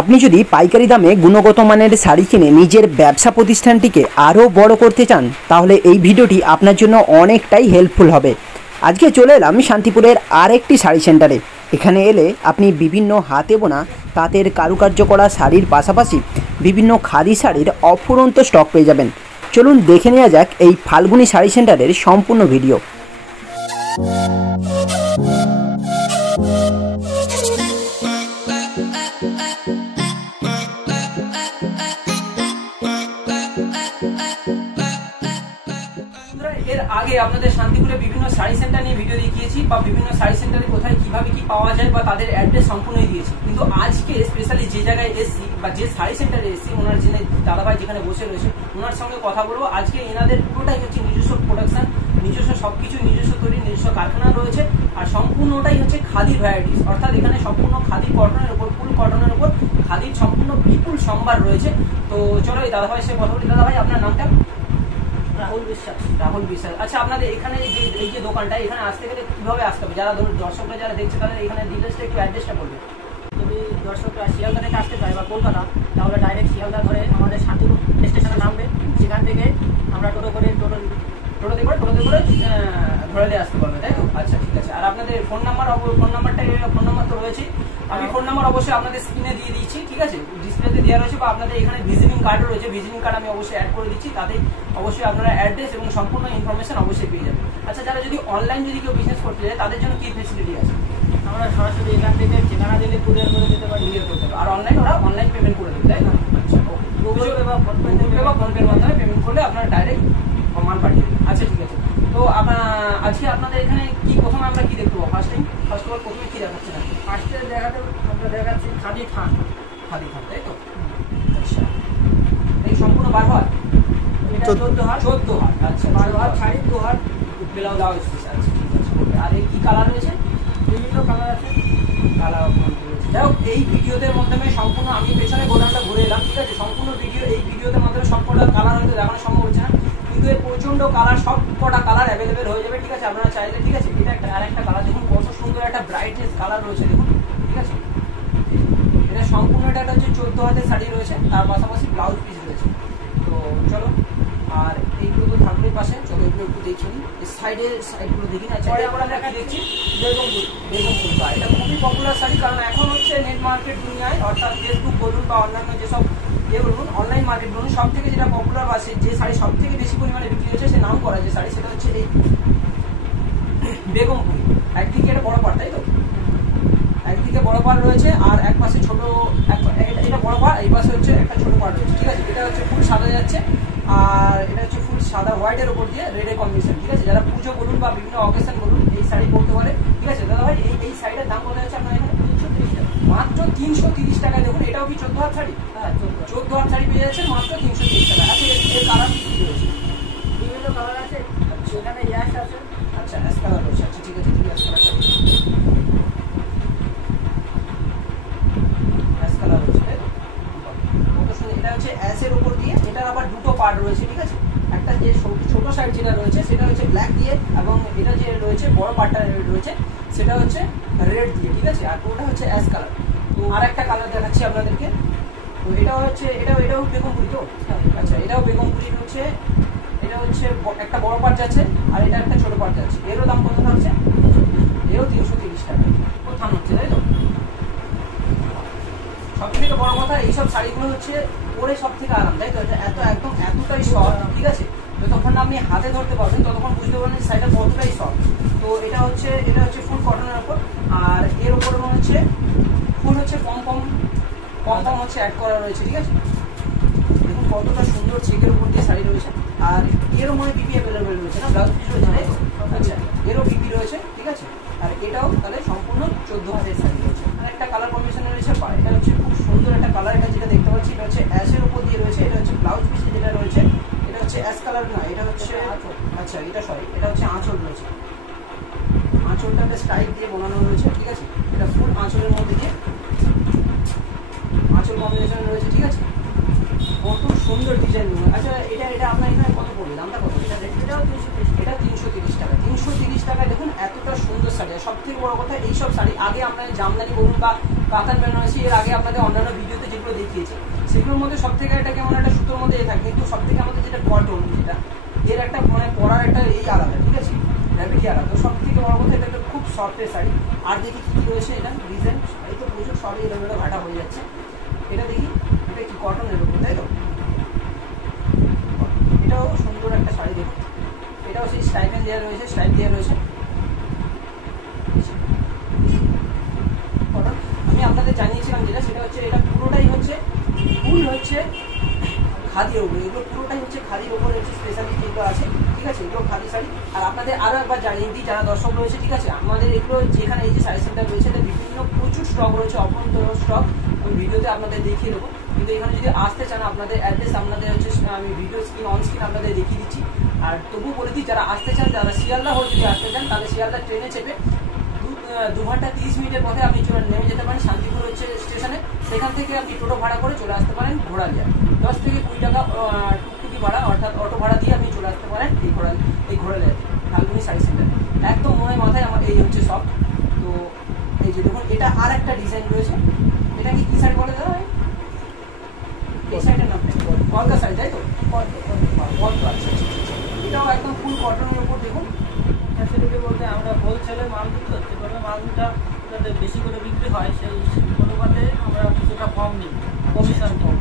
আপনি যদি পাইকারি দামে গুণগত মানের শাড়ি কিনে নিজের ব্যবসা প্রতিষ্ঠানটিকে আরও বড় করতে চান তাহলে এই ভিডিওটি আপনার জন্য অনেকটাই হেল্পফুল হবে। আজকে চলে এলাম শান্তিপুরের আরেকটি শাড়ি সেন্টারে। এখানে এলে আপনি বিভিন্ন হাতে বোনা তাঁতের কারুকার্য করা শাড়ির পাশাপাশি বিভিন্ন খাদি শাড়ির অফুরন্ত স্টক পেয়ে যাবেন। চলুন দেখে নেওয়া যাক এই ফাল্গুনী শাড়ি সেন্টারের সম্পূর্ণ ভিডিও। এর আগে আপনাদের শান্তিপুরে বিভিন্ন শাড়ি সেন্টার নিয়ে ভিডিও দেখিয়েছি বা বিভিন্ন শাড়ি সেন্টারে কোথায় কিভাবে কি পাওয়া যায় বা তাদের অ্যাড্রেস সম্পূর্ণই দিয়েছি। কিন্তু আজকে স্পেশালি যে জায়গায় এসেছি বা যে শাড়ি সেন্টারে এসেছি, ওনার যিনি দাদাভাই যেখানে বসে রয়েছে ওনার সঙ্গে কথা বলবো। আজকে এনাদের পুরোটাই হচ্ছে নিজস্ব প্রোডাকশন, নিজস্ব সবকিছু নিজস্ব তৈরি, নিজস্ব কারখানা রয়েছে আর সম্পূর্ণটাই হচ্ছে খাদির ভ্যারাইটিস, অর্থাৎ এখানে সম্পূর্ণ খাদি কটনের উপর, ফুল কটনের উপর খাদির সম্পূর্ণ বিপুল সম্ভার রয়েছে। তো চলো এই দাদাভাই সে কথা বলি। দাদাভাই আপনার নামটা? রাহুল বিশ্বাস। রাহুল বিশ্বাস। আচ্ছা, আপনাদের এখানে এই যে দোকানটা, এখানে আসতে গেলে কিভাবে আসতে হবে? যারা ধরুন দর্শকরা যারা দেখছে তাদের এখানে ডিটেলসটা একটু অ্যাড্রেসটা বলবে। যদি দর্শকরা শিয়ালদা থেকে আসতে চায় বা কলকাতা, তাহলে ডাইরেক্ট শিয়ালদা ধরে আমাদের শান্তিপুর স্টেশনে নামবে। সেখান থেকে আমরা টোটোতে করে ধরে দিয়ে আসতে পারবে, তাই তো? আচ্ছা, ঠিক আছে। আর আপনাদের ফোন নাম্বার তো রয়েছে। আমি ফোন নাম্বার অবশ্যই আপনাদের স্ক্রিনে দিয়ে দিচ্ছি, ঠিক আছে? ডিসপ্লেতে দেওয়া রয়েছে বা আপনাদের এখানে ভিজিটিং কার্ডও রয়েছে। ভিজিটিং কার্ড আমি অবশ্যই অ্যাড করে দিচ্ছি, তাতে অবশ্যই আপনারা অ্যাড্রেস এবং সম্পূর্ণ ইনফরমেশন অবশ্যই পেয়ে যাবেন। আচ্ছা, যারা যদি অনলাইন কেউ বিজনেস করতে চায় তাদের জন্য কি ফেসিলিটি আছে? আমরা সরাসরি এখান থেকে ঠিকানা দিলে কুরিয়ার করে দিতে পারি। আর ওরা অনলাইন পেমেন্ট করে দেবে, তাই না? আচ্ছা, গুগল পে বা ফোনপের মাধ্যমে পেমেন্ট করলে আপনারা ডাইরেক্ট মাল পাঠিয়ে দেবেন। আচ্ছা, ঠিক আছে। তো আজকে আপনাদের এখানে কি প্রথমে আমরা কি দেখবো? ফার্স্ট অফ অল প্রথমে কি দেখাচ্ছেন? ফার্স্টে আমরা দেখাচ্ছি খাদি থান, তাই তো? আচ্ছা, এই সম্পূর্ণ 12 হাত, এটা 14 হাত। 14 হাত, আচ্ছা। 12 হাত শাড়ি, 2 হাত ব্লাউজ স্পেশাল। আচ্ছা, ঠিক আছে। আর এই কি কালার রয়েছে? বিভিন্ন কালার আছে, কালার রয়েছে। যাই হোক, এই ভিডিওদের মাধ্যমে সম্পূর্ণ আমি পেছনে গোডাউনটা ঘুরে এলাম, ঠিক আছে? সম্পূর্ণ এই ভিডিওতে মাধ্যমে সবকটা কালার হয়তো দেখানো সম্ভব হচ্ছে না, কিন্তু এর প্রচন্ড কালার, সব কটা কালার অ্যাভেলেবেল হয়ে যাবে, ঠিক আছে? আপনারা চাইলে, ঠিক আছে? এটা একটা আরেকটা কালার দেখুন, কত সুন্দর একটা ব্রাইটেস্ট কালার রয়েছে দেখুন, ঠিক আছে? এটা সম্পূর্ণ এটা হচ্ছে 14 হাতের শাড়ি রয়েছে, তার পাশাপাশি ব্লাউজ পিস রয়েছে। তো চলো, আর এইগুলো তো থাকবে পাশে, চলো এগুলো একটু দেখি। সাইডগুলো দেখি না। পরে আমরা দেখছি বেগমপুর। এটা খুবই পপুলার শাড়ি, কারণ এখন হচ্ছে নেট মার্কেট দুনিয়ায়, অর্থাৎ ফেসবুক বলুন বা অন্যান্য যেসব বলুন, অনলাইন মার্কেট বলুন, সব থেকে যেটা পপুলার বা যে শাড়ি সব থেকে বেশি পরিমাণে বিক্রি হচ্ছে, সে নাম করা যে শাড়ি, সেটা হচ্ছে এই বেগমপুরি। একদিকে এটা বড় পাড়, তাই তো? একদিকে বড় পাড় রয়েছে আর এক পাশে ছোট, এটা বড় পাড়, এই পাশে হচ্ছে একটা ছোট পাড় রয়েছে, ঠিক আছে? এটা হচ্ছে ফুল সাদা যাচ্ছে আর এটা হচ্ছে ফুল সাদা হোয়াইটের উপর দিয়ে রেডের কম্বিনেশন, ঠিক আছে? যারা পুজো বলুন বা বিভিন্ন অকেশন বলুন এই শাড়ি পরতে পারে, ঠিক আছে? দাদা ভাই, এই শাড়িটার দাম কত যাচ্ছে আপনার এখানে? 330 টাকা, মাত্র 330 টাকায়। দেখুন, এটাও কি 14 হাত শাড়ি? হ্যাঁ 14 হাত শাড়ি পেয়ে যাচ্ছে মাত্র 330 টাকা। আচ্ছা, এর কালার কি রয়েছে? বিভিন্ন কালার আছে, সেখানে ইয়াস আছে। আচ্ছা, অ্যাশ কালার রয়েছে। আচ্ছা, ঠিক আছে, অ্যাশ কালারটা কত সুন্দর। এটা হচ্ছে অ্যাশের উপর দিয়ে, এটার আবার দুটো পার্ট রয়েছে, ঠিক আছে? একটা যে ছোট সাইড যেটা রয়েছে সেটা হচ্ছে ব্ল্যাক দিয়ে, এবং এটা যে রয়েছে বড় পার্টটা রয়েছে সেটা হচ্ছে রেড দিয়ে, ঠিক আছে? আর ওটা হচ্ছে অ্যাশ কালার। তো আর একটা কালার দেখাচ্ছি আপনাদেরকে। তো এটাও হচ্ছে এটাও বেগমপুরি তো? আচ্ছা, এটাও বেগমপুরি হচ্ছে। এটা হচ্ছে একটা বড় পার্ট যাচ্ছে আর এটা একটা ছোট পার্ট যাচ্ছে। এরও দাম কত থাকছে? এও 330 টাকা। কোথাও হচ্ছে, তাই তো? সব থেকে বড় কথা, এইসব শাড়িগুলো হচ্ছে পরে সব থেকে আরাম, তাই তো? এতটাই সফট, ঠিক আছে? যতক্ষণ না আপনি হাতে ধরতে পারবেন ততক্ষণ বুঝতে পারবেন শাড়িটা কতটাই সফট। তো এটা হচ্ছে ফুল কটনের উপর, আর এর উপর হচ্ছে ফুল হচ্ছে পম হচ্ছে অ্যাড করা রয়েছে, ঠিক আছে? দেখুন কতটা সুন্দর চেকের উপর দিয়ে শাড়ি রয়েছে। আর এরও মনে বিপি অ্যাভেলেবেল রয়েছে না? ব্লাউজ পিস রয়েছে, তাই তো? আচ্ছা, এরও বিপি রয়েছে, ঠিক আছে? আর এটাও তাহলে সম্পূর্ণ 14 হাতের শাড়ি রয়েছে। আর একটা কালার কম্বিনেশনে রয়েছে, এটা হচ্ছে খুব সুন্দর একটা কালার। এটা যেটা দেখতে পাচ্ছি এটা হচ্ছে অ্যাশের উপর দিয়ে রয়েছে। এটা হচ্ছে ব্লাউজ পিস যেটা রয়েছে, এটা হচ্ছে অ্যাশ কালার না, এটা হচ্ছে আঁচল। আচ্ছা, এটা হচ্ছে আঁচল রয়েছে। আঁচলটাকে স্টাইল দিয়ে বানানো রয়েছে, ঠিক আছে? এটা ফুল আঁচলের মধ্যে দিয়ে আঁচল কম্বিনেশন রয়েছে, ঠিক আছে? কত সুন্দর ডিজাইন। আচ্ছা, এটা আপনার এখানে কত পড়বে? দামটা কত? এটাও 330। এটা 330 টাকা। 330 টাকায় দেখুন এতটা সুন্দর শাড়ি। আর সব থেকে বড় কথা, এইসব শাড়ি আগে আমরা জামদানি বলুন বা কাতান বেনারসি, এর আগে আপনাদের অন্যান্য ভিডিওতে দেখিয়েছি সেগুলোর মধ্যে সব থেকে একটা কেমন একটা সুতোর মধ্যে থাকে, কিন্তু সব থেকে আমাদের যেটা কটন, যেটা এর একটা মানে পরার একটা এই আলাদা, ঠিক আছে, র্যাপিডই আলাদা। তো সব থেকে বড় কথা এটা একটা খুব সফটের শাড়ি। আর দেখি কী রয়েছে এটা ডিজাইন, শাড়ি তো প্রচুর সবই এলোমেলো ঘাটা হয়ে যাচ্ছে। এটা দেখি, এটা কি কটনের উপর, তাই তো? এটাও সুন্দর একটা শাড়ি দেখুন, এটাও সেই স্টাইপেন দেওয়া রয়েছে, স্টাইপ দেওয়া রয়েছে কটন। আমি আপনাদের জানিয়েছিলাম যেটা, সেটা হচ্ছে এটা পুরোটাই হচ্ছে ফুল হচ্ছে খাদির ওপর, এগুলো পুরোটাই হচ্ছে খাদির ওপর হচ্ছে স্পেশালি যেগুলো আছে, ঠিক আছে, এগুলো খাদি শাড়ি। আর আপনাদের আরও একবার জানিয়ে দিই যারা দর্শক রয়েছে, ঠিক আছে, আমাদের এগুলো যেখানে এই যে শাড়ি সেন্টার রয়েছে এটা বিভিন্ন প্রচুর স্টক রয়েছে, অভ্যন্তর স্টক, আমি ভিডিওতে আপনাদের দেখিয়ে দেবো। কিন্তু এখানে যদি আসতে চান আপনাদের অ্যাড্রেস আপনাদের হচ্ছে আমি ভিডিও স্ক্রিন অন স্ক্রিন আপনাদের দেখিয়ে দিচ্ছি। আর তবু বলে দিই যারা আসতে চান, যারা শিয়ালদা হয়ে যদি আসতে চান তাহলে শিয়ালদা ট্রেনে চেপে 2 ঘন্টা 30 মিনিটের পথে আপনি নেমে যেতে পারেন শান্তিপুর হচ্ছে স্টেশনে। সেখান থেকে আপনি টোটো ভাড়া করে চলে আসতে পারেন ঘোড়ালিয়া, 10 থেকে 20 টাকা টুকটুকি ভাড়া অর্থাৎ অটো ভাড়া দিয়ে আপনি চলে আসতে পারেন এই ঘোড়ালিয়া ফাল্গুনি শাড়ি সেন্টার। একদম মনে মাথায় আমার এই হচ্ছে সব। তো এই যে দেখুন এটা আর একটা ডিজাইন রয়েছে, এটা কি শাড়ি বলে দাদা? এই শাড়িটার নাম কলকা শাড়ি, তাই তো? কলকা, আচ্ছা। এটাও একদম ফুল কটনের উপর দেখুন। ফ্যাসিলিটি বলতে আমরা হোলসেলে মাল দিতে হচ্ছে, যেভাবে মালটা যাতে বেশি করে বিক্রি হয় সেই অনুপাতে আমরা কিছুটা কম নিই, কমিশন কম,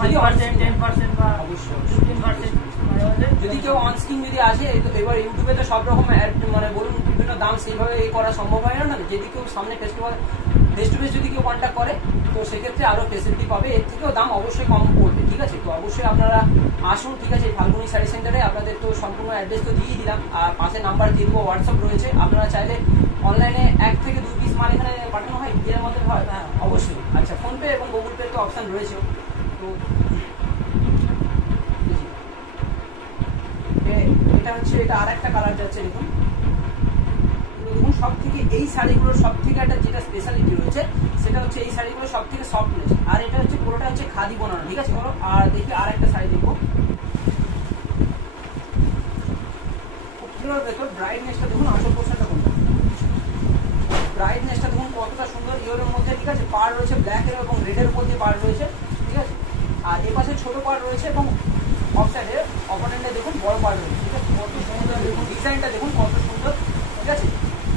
5%, 10% বা অবশ্যই 15%। যদি কেউ অনস্ক্রিন যদি আসে, এবার ইউটিউবে তো সব রকম মানে বলুন বিভিন্ন দাম সেইভাবে করা সম্ভব হয় না। যদি কেউ সামনে ফেস টু ফেস যদি কেউ কন্ট্যাক্ট করে তো সেক্ষেত্রে আরও ফেসিলিটি পাবে, এর থেকেও দাম অবশ্যই কম পড়বে, ঠিক আছে। তো অবশ্যই আপনারা আসুন, ঠিক আছে, ফাল্গুনি শাড়ি সেন্টারে। আপনাদের তো সম্পূর্ণ অ্যাড্রেস তো দিয়েই দিলাম, আর পাশে নাম্বার দিয়ে দেবো, হোয়াটসঅ্যাপ রয়েছে। আপনারা চাইলে অনলাইনে 1 থেকে 2 পিস মাল এখানে পাঠানো হয়, এর মধ্যে হয়? হ্যাঁ অবশ্যই। আচ্ছা, ফোনপে এবং গুগল পে তো অপশান রয়েছে। তো এটা হচ্ছে, এটা আর একটা কালার যাচ্ছে দেখুন। দেখুন সব থেকে এই শাড়িগুলোর সব থেকে একটা যেটা স্পেশালিটি রয়েছে সেটা হচ্ছে এই শাড়িগুলো সব থেকে সফট রয়েছে, আর এটা হচ্ছে পুরোটা হচ্ছে খাদি বানানো, ঠিক আছে। বলো, আর দেখি আর একটা শাড়ি দেখবো, দেখো ব্রাইটনেসটা দেখুন, আসল পোর্শনটা কোনটা, ব্রাইটনেসটা দেখুন কতটা সুন্দর ইয়েলোর মধ্যে, ঠিক আছে। পাড় রয়েছে ব্ল্যাকের এবং রেডের উপর দিয়ে পাড় রয়েছে, ঠিক আছে। আর এ পাশে ছোট পাড় রয়েছে এবং অফ সাইডে অপোনেন্টে দেখুন বড় পাড় রয়েছে, ঠিক আছে। কত সুন্দর দেখুন ডিজাইনটা, দেখুন কত সুন্দর, ঠিক আছে।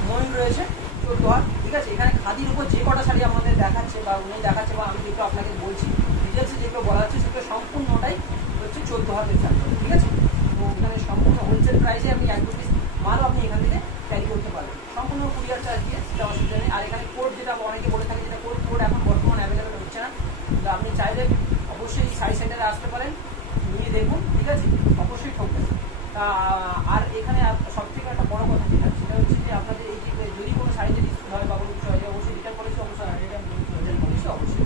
ময়ূর রয়েছে 14 হাত, ঠিক আছে। এখানে খাদির উপর যে কটা শাড়ি আমাদের দেখাচ্ছে বা উনি দেখাচ্ছে বা আমি যেগুলো আপনাকে বলছি ডিটেলসে যেগুলো বলা হচ্ছে সেগুলো সম্পূর্ণটাই হচ্ছে 14 হাতের শাড়ি, ঠিক আছে। তো এখানে সম্পূর্ণ হোলসেল প্রাইসে আপনি 1-2 পিস মালও আপনি এখান থেকে ক্যারি করতে পারবেন, সম্পূর্ণ কুরিয়ার চার্জ দিয়ে, সেটা অসুবিধা নেই। আর এখানে কোড যেটা অনেকে বলে থাকে, যেটা কোড এখন বর্তমানে অ্যাভেলেবেল হচ্ছে না, কিন্তু আপনি চাইলে অবশ্যই শাড়ি সেন্টারে আসতে পারেন, নিয়ে দেখুন, ঠিক আছে, অবশ্যই ঠকবেন। আর এখানে সব থেকে একটা বড় কথা যেটা, সেটা হচ্ছে যে আপনাদের এই যে যদি কোনো শাড়িতে ডিসকাউন্ট হয় বা কোনো কিছু হয় অবশ্যই রিটার্ন পলিসি অবশ্যই রিটার্ন পলিসি অবশ্যই।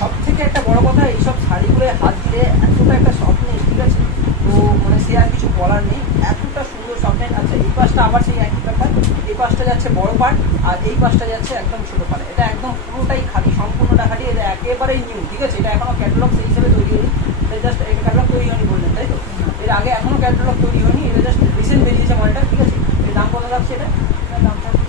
সব থেকে একটা বড় কথা, এইসব শাড়িগুলো হাত দিলে এতটা একটা সফটনেস, ঠিক আছে, তো মানে সে আর কিছু বলার নেই, এতটা সুন্দর সফটনেস। আচ্ছা, এই পাশটা আবার সেই একই ব্যাপার, এই পাশটা যাচ্ছে বড় পার্ট আর এই পাশটা যাচ্ছে একদম ছোটো পার্ট। এটা একদম পুরোটাই খাঁটি, সম্পূর্ণটা খাঁটি, এটা একেবারেই নিউ, ঠিক আছে। এটা এখনো ক্যাটালগ সেই হিসেবে তৈরি হয়নি, এটা জাস্ট ক্যাটালগ তৈরি হয়নি বললেন, তাই তো? এর আগে এখনো ক্যাটালগ তৈরি হয়নি, এটা জাস্ট রিসেন্ট বেরিয়েছে মালটা, ঠিক আছে। এর দাম কত যাচ্ছে? এটা দাম থাকছে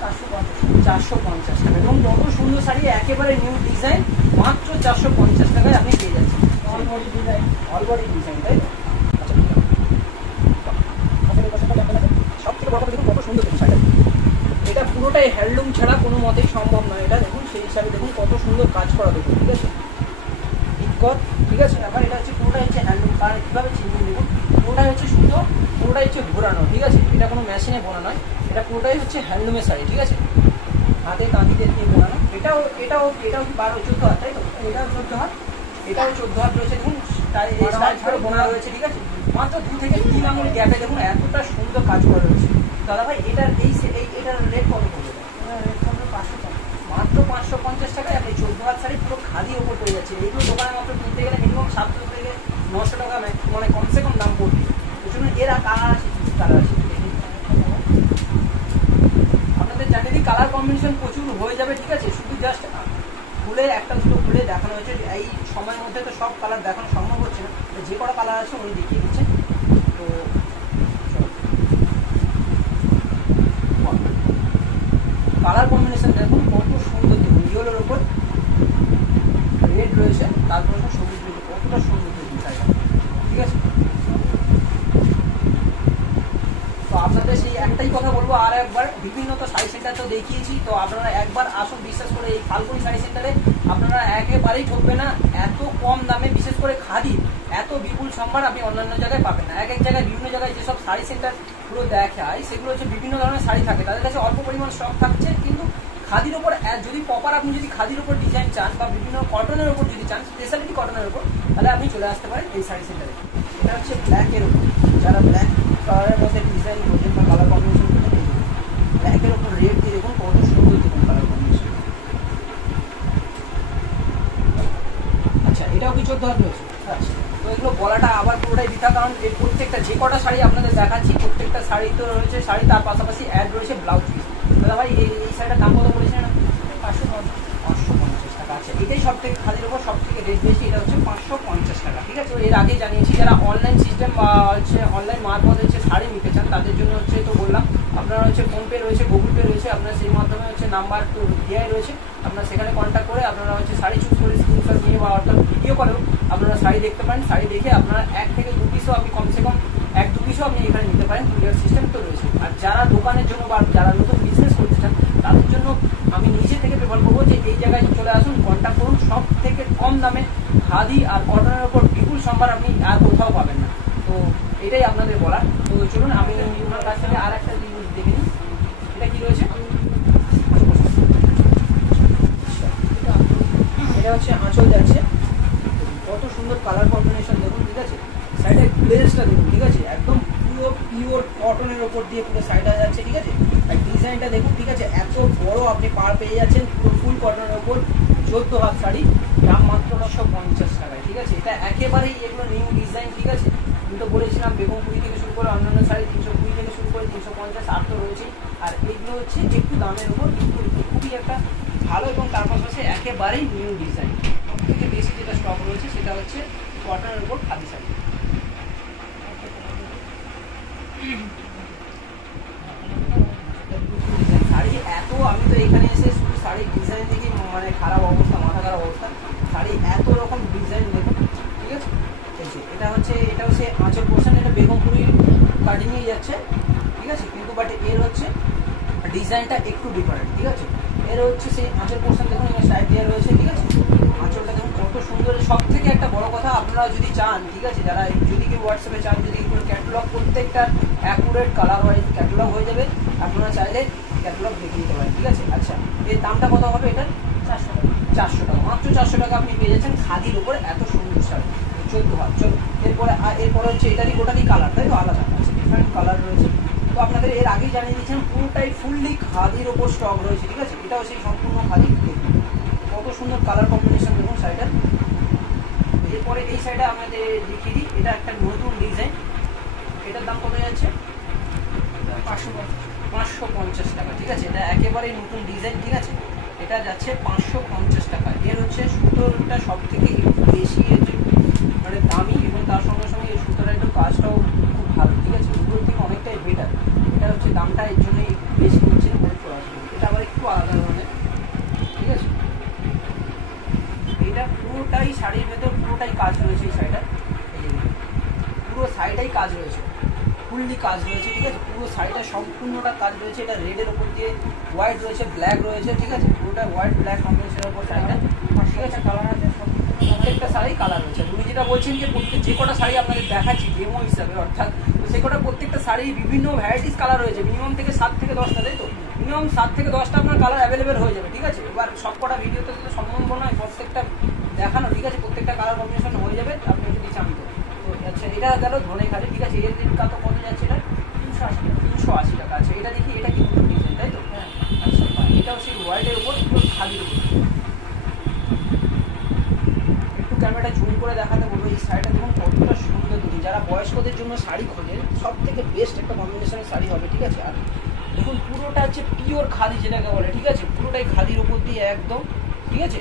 450 টাকা। এবং কত সুন্দর শাড়ি, একেবারে নিউ ডিজাইন, মাত্র 450 টাকায় আপনি পেয়ে যাচ্ছেন। অল বডি ডিজাইন, তাই তো? সব থেকে বড় কথা দেখুন কত সুন্দর দেখুন শাড়িটা, এটা পুরোটাই হ্যান্ডলুম ছাড়া কোনো মতেই সম্ভব নয়। এটা দেখুন সেই হিসাবে দেখুন কত সুন্দর কাজ করা দেখুন, ঠিক আছে, ইকত, ঠিক আছে। আবার এটা হচ্ছে পুরোটাই হচ্ছে হ্যান্ডলুম, কারণ কীভাবে চিনবেন দেখুন, পুরোটাই হচ্ছে সুন্দর, পুরোটাই হচ্ছে ঘোরানো, ঠিক আছে। এটা কোনো মেশিনে বোনা নয়, এটা পুরোটাই হচ্ছে হ্যান্ডলুমের শাড়ি, ঠিক আছে, হাতে তাঁতিতে দিয়ে বোনানো। এটাও 12-14 হাত, তাই তো? এটাও 14 হাত, এটাও 14 হাত রয়েছে দেখুন, তাই বোনা রয়েছে, ঠিক আছে। মাত্র 2 থেকে 3 আঙুল গ্যাপে দেখুন এতটা সুন্দর কাজ করা রয়েছে। দাদা ভাই এটার এটার রেট কত পড়বে? মাত্র 550 টাকায় আপনি 14 হাত শাড়ি পুরো খালি ওপর পড়ে যাচ্ছে। এইগুলো দোকানে মাত্র কিনতে গেলে মিনিমাম 700 থেকে 900 টাকা মানে কমসে কম দাম পড়বে। ওই জন্য এরা কালার আছে, কালার আছে, আপনাদের জানিয়ে দিই কালার কম্বিনেশন প্রচুর হয়ে যাবে, ঠিক আছে। শুধু জাস্ট খুলে একটা দুটো খুলে দেখানো হয়েছে, এই সময়ের মধ্যে তো সব কালার দেখানো সম্ভব হচ্ছে না, যে কটা কালার আছে উনি দেখিয়ে দিচ্ছেন। তো কালার কম্বিনেশন দেখুন কত সুন্দর একবার বিভিন্ন তো শাড়ি সেন্টার তো দেখিয়েছি, তো আপনারা একবার আসুন, বিশ্বাস করে এই ফাল্গুনি শাড়ি সেন্টারে আপনারা একেবারেই ঠকবে না। এত কম দামে, বিশেষ করে খাদি এত বিপুল সম্ভার আপনি অন্যান্য জায়গায় পাবেন না। এক এক জায়গায় বিভিন্ন জায়গায় যেসব শাড়ি সেন্টার পুরো দেখায় সেগুলো হচ্ছে বিভিন্ন ধরনের শাড়ি থাকে, তাদের কাছে অল্প পরিমাণ স্টক থাকছে, কিন্তু খাদির ওপর যদি প্রপার আপনি যদি খাদির ওপর ডিজাইন চান বা বিভিন্ন কটনের ওপর যদি চান, স্পেশালিটি কটনের ওপর, তাহলে আপনি চলে আসতে পারেন এই শাড়ি সেন্টারে। এটা হচ্ছে ব্ল্যাকের ওপর, যারা ব্ল্যাক কালারের মধ্যে ডিজাইন করছেন বা কালার কম্বিনেশন করছেন, ব্ল্যাকের ওপর রেড দিয়ে দেখুন কত সুন্দর দেখুন কালার কম্বিনেশন। আচ্ছা, এটাও কি 14,000 রয়েছে? আচ্ছা, তো এগুলো বলাটা আবার পুরোটাই বৃথা, কারণ এই প্রত্যেকটা যে কটা শাড়ি আপনাদের দেখাচ্ছি প্রত্যেকটা শাড়ি তো রয়েছে শাড়ি, তার পাশাপাশি অ্যাড রয়েছে ব্লাউজ পিস। দাদা ভাই এই শাড়িটার দাম কত বলেছেন? 550 টাকা। আচ্ছা, এটাই সব থেকে খাদির ওপর সব থেকে রেট বেশি, এটা হচ্ছে 550 টাকা। ঠিক আছে, এর আগে জানিয়েছি যারা অনলাইন সিস্টেম বা হচ্ছে অনলাইন মারফত হচ্ছে শাড়ি নিতে চান তাদের জন্য হচ্ছে তো বললাম, আপনারা হচ্ছে ফোনপে রয়েছে, গুগল পে রয়েছে, আপনার সেই মাধ্যমে হচ্ছে নাম্বার তো দেওয়াই রয়েছে, আপনারা সেখানে কন্ট্যাক্ট করে আপনারা হচ্ছে শাড়ি চুজ করে স্ক্রিনশট নিয়ে বা অর্থাৎ ভিডিও করেও আপনারা শাড়ি দেখতে পারেন। শাড়ি দেখে আপনারা 1 থেকে 2 পিসও আপনি কমসে কম 1-2 পিসও আপনি এখানে নিতে পারেন, কুরিয়ার সিস্টেম তো রয়েছে। আর যারা দোকানের জন্য বা যারা নতুন বিজনেস করতে চান তাদের জন্য আমি নিজে থেকে প্রেফার করবো যে এই জায়গায় চলে আসুন, কন্ট্যাক্ট করুন, সব থেকে কম দামে খাদি আর কটনের ওপর বিপুল সম্ভার আপনি আর কোথাও পাবেন না। তো এটাই আপনাদের বলার। তো চলুন আমি ওনার কাছ থেকে আর একটা জিনিস দেখে নিই, এটা কি রয়েছে। এটা হচ্ছে আঁচল যাচ্ছে, কত সুন্দর কালার কম্বিনেশন দেখুন। ঠিক আছে, শাড়িটার গ্লেজটা দেখুন। ঠিক আছে, একদম পিওর কটনের ওপর দিয়ে পুরো শাড়িটা যাচ্ছে। ঠিক আছে, আর ডিজাইনটা দেখুন। ঠিক আছে, এত বড় আপনি পার পেয়ে যাচ্ছেন পুরো ফুল কটনের ওপর, 14 হাত শাড়ি, দাম মাত্র 150 টাকায়। ঠিক আছে, এটা একেবারেই এগুলো নিউ ডিজাইন। ঠিক আছে, আমি তো বলেছিলাম বেগম 20 থেকে শুরু করে অন্যান্য শাড়ি 320 থেকে শুরু করে 350, 8 তো রয়েছে। আর এইগুলো হচ্ছে একটু দামের উপর, কিন্তু খুবই একটা ভালো এবং তার পাশাপাশি একেবারেই নিউ ডিজাইন। সব থেকে বেশি যেটা স্টক রয়েছে সেটা হচ্ছে কটনের উপর খাদি শাড়ি। শাড়ি এত, আমি তো এখানে এসে শুধু শাড়ির ডিজাইন দেখি মানে খারাপ অবস্থা, মাথা খারাপ অবস্থা। শাড়ি এত রকম ডিজাইন দেখুন। ঠিক আছে, এটা হচ্ছে আঁচল পোর্শন, এটা বেগমপুরি কাটিংয়ে যাচ্ছে। ঠিক আছে, কিন্তু বাট এর হচ্ছে ডিজাইনটা একটু ডিফারেন্ট। ঠিক আছে, এর হচ্ছে সেই আঁচল পোর্শন দেখুন, এখানে সাইড দেওয়া রয়েছে। ঠিক আছে, আঁচলটা দেখুন কত সুন্দর। সব থেকে একটা বড় কথা, আপনারা যদি চান, ঠিক আছে, যারা যদি কেউ হোয়াটসঅ্যাপে চান যদি ক্যাটালগ, প্রত্যেকটা অ্যাকুরেট কালার ওয়াইজ ক্যাটালগ হয়ে যাবে, আপনারা চাইলে ক্যাটালগ দেখে নিতে পারেন। ঠিক আছে, আচ্ছা এর দামটা কত হবে? এটা 400 টাকা। 400 টাকা, মাত্র 400 টাকা আপনি পেয়ে যাচ্ছেন খাদির উপরে এত সুন্দর শাড়ি, 14 হাত। চলো এরপরে হচ্ছে এটারই গোটাকি কালার, তাই তো আলাদা আছে, ডিফারেন্ট কালার রয়েছে। তো আপনাদের এর আগেই জানিয়ে দিয়েছেন পুরোটাই ফুললি খাদির ওপর স্টক রয়েছে। ঠিক আছে, এটাও সেই সম্পূর্ণ খাদি। কত সুন্দর কালার কম্বিনেশন দেখুন শাড়িটার। এরপরে এই শাড়িটা আমাদের দেখিয়ে দিই, এটা একটা নতুন ডিজাইন। এটার দাম কত যাচ্ছে? 550 টাকা। ঠিক আছে, এটা একেবারেই নতুন ডিজাইন। ঠিক আছে, এটা যাচ্ছে 550 টাকা। এর হচ্ছে সুতোটা সব থেকে একটু বেশি মানে দামি, এবং তার সঙ্গে সঙ্গে এই সুতোটা একটু কাজটাও খুব ভালো। ঠিক আছে, এগুলোর থেকে অনেকটাই বেটার। এটা হচ্ছে দামটা এর জন্য একটু বেশি হচ্ছে, এটা আবার একটু আলাদা ধরনের। ঠিক আছে, এটা পুরোটাই শাড়ির ভেতর পুরোটাই কাজ রয়েছে। এই শাড়িটা পুরো শাড়িটাই কাজ রয়েছে, ফুললি কাজ রয়েছে। ঠিক আছে, পুরো শাড়িটা সম্পূর্ণটা কাজ রয়েছে। এটা রেডের ওপর দিয়ে হোয়াইট রয়েছে, ব্ল্যাক রয়েছে। ঠিক আছে, পুরোটা হোয়াইট ব্ল্যাক কম্বিনেশনের ওপর শাড়িটা। ঠিক আছে, কালার আছে, প্রত্যেকটা শাড়ি কালার রয়েছে। উনি যেটা বলছেন যে যে কটা শাড়ি আপনাদের দেখাচ্ছি ডেমো হিসাবে, অর্থাৎ সে কটা প্রত্যেকটা শাড়ি বিভিন্ন ভ্যারাইটিস কালার রয়েছে, মিনিমাম থেকে 7 থেকে 10টা, তাই তো? মিনিমাম 7 থেকে 10টা আপনার কালার অ্যাভেলেবেল হয়ে যাবে। ঠিক আছে, এবার সব কটা ভিডিওতে তো সম্ভব নয় প্রত্যেকটা দেখানো। ঠিক আছে, প্রত্যেকটা কালার কম্বিনেশন হয়ে যাবে আপনি যদি চান তো। আচ্ছা, এটা গেল ধনে খালি। ঠিক আছে, এর রেট কত যাচ্ছে? এটা 380 টাকা। আচ্ছা, এটা দেখি, এটা কি ডিজাইন, তাই তো? হ্যাঁ, আচ্ছা, এটাও সেই হোয়াইটের উপর পুরো খাদির উপর। একটু ক্যামেরাটা জুম করে দেখাতে বলবো, এই শাড়িটা দেখুন কতটা সুন্দর দেখুন। যারা বয়স্কদের জন্য শাড়ি খোঁজেন সব থেকে বেস্ট একটা কম্বিনেশনের শাড়ি হবে। ঠিক আছে, আর দেখুন পুরোটা হচ্ছে পিওর খাদি যেটাকে বলে। ঠিক আছে, পুরোটাই খাদির উপর দিয়ে একদম। ঠিক আছে,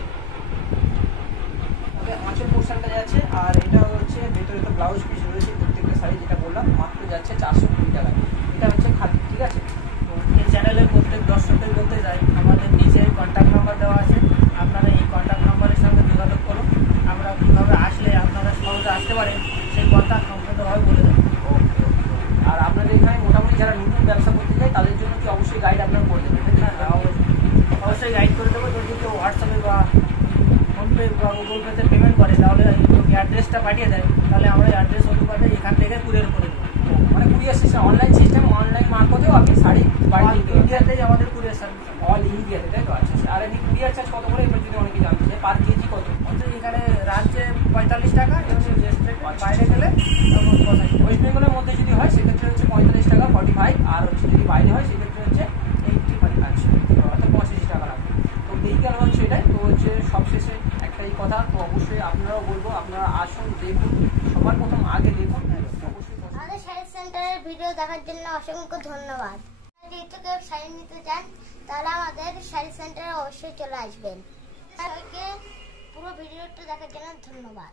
আঁচল পোর্শনটা যাচ্ছে, আর এটা হচ্ছে ভেতরে তো ব্লাউজ পিস রয়েছে প্রত্যেকটা শাড়ি, যেটা বললাম মাত্র যাচ্ছে 420 টাকায়। এটা হচ্ছে খাদি। ঠিক আছে, তো এই চ্যানেলের প্রত্যেক দর্শকদের বলতে যাই, আমাদের নিচের কন্ট্যাক্ট নাম্বার দেওয়া আছে, আপনারা এই কন্ট্যাক্ট নাম্বারের সঙ্গে যোগাযোগ করুন। আমরা কীভাবে আসলে আপনারা সহজে আসতে পারেন সেই কথা সম্পূর্ণভাবে বলে দেবো। আর আপনাদের এখানে মোটামুটি যারা নতুন ব্যবসা করতে চায় তাদের জন্য কি অবশ্যই হোয়াটসঅ্যাপে বা ফোনপে বা গুগল পেতে পেমেন্ট করে, তাহলে অ্যাড্রেসটা পাঠিয়ে দেয়, তাহলে আমরা অ্যাড্রেস অনুপাতে এখান থেকে কুরিয়ার করে দেবো। মানে কুরিয়ার সিস্টেম, অনলাইন মারফতেও আপনি শাড়ি বাড়ি দিতে পারেন। ইন্ডিয়াতেই আমাদের কুরিয়ার সার্ভিস। অল ইন্ডিয়াতে, তাই তো? আচ্ছা আচ্ছা। আর এমনি কুরিয়ার চার্জ কত করে, এবার যদি অনেকে জানতে চায় পার কেজি কত? এখানে রাজ্যে 45 টাকা, এবং বাইরে গেলে ওয়েস্ট বেঙ্গলের মধ্যে যদি হয় সেক্ষেত্রে হচ্ছে 45 টাকা 45, আর হচ্ছে যদি বাইরে হয় সেক্ষেত্রে হচ্ছে 85, আচ্ছা অর্থাৎ 85 টাকা লাগবে। তো এই গেল হচ্ছে এটাই। তো হচ্ছে সবশেষে একটাই কথা, তো অবশ্যই আপনারাও বলবো আপনারা আসুন, দেখুন, সবার প্রথম আগে দেখুন, অবশ্যই আমাদের শাড়ি সেন্টারের ভিডিও দেখার জন্য অসংখ্য ধন্যবাদ। যদি কেউ শাড়ি নিতে চান তাহলে আমাদের শাড়ি সেন্টারে অবশ্যই চলে আসবেন। সবাইকে পুরো ভিডিওটা দেখার জন্য ধন্যবাদ।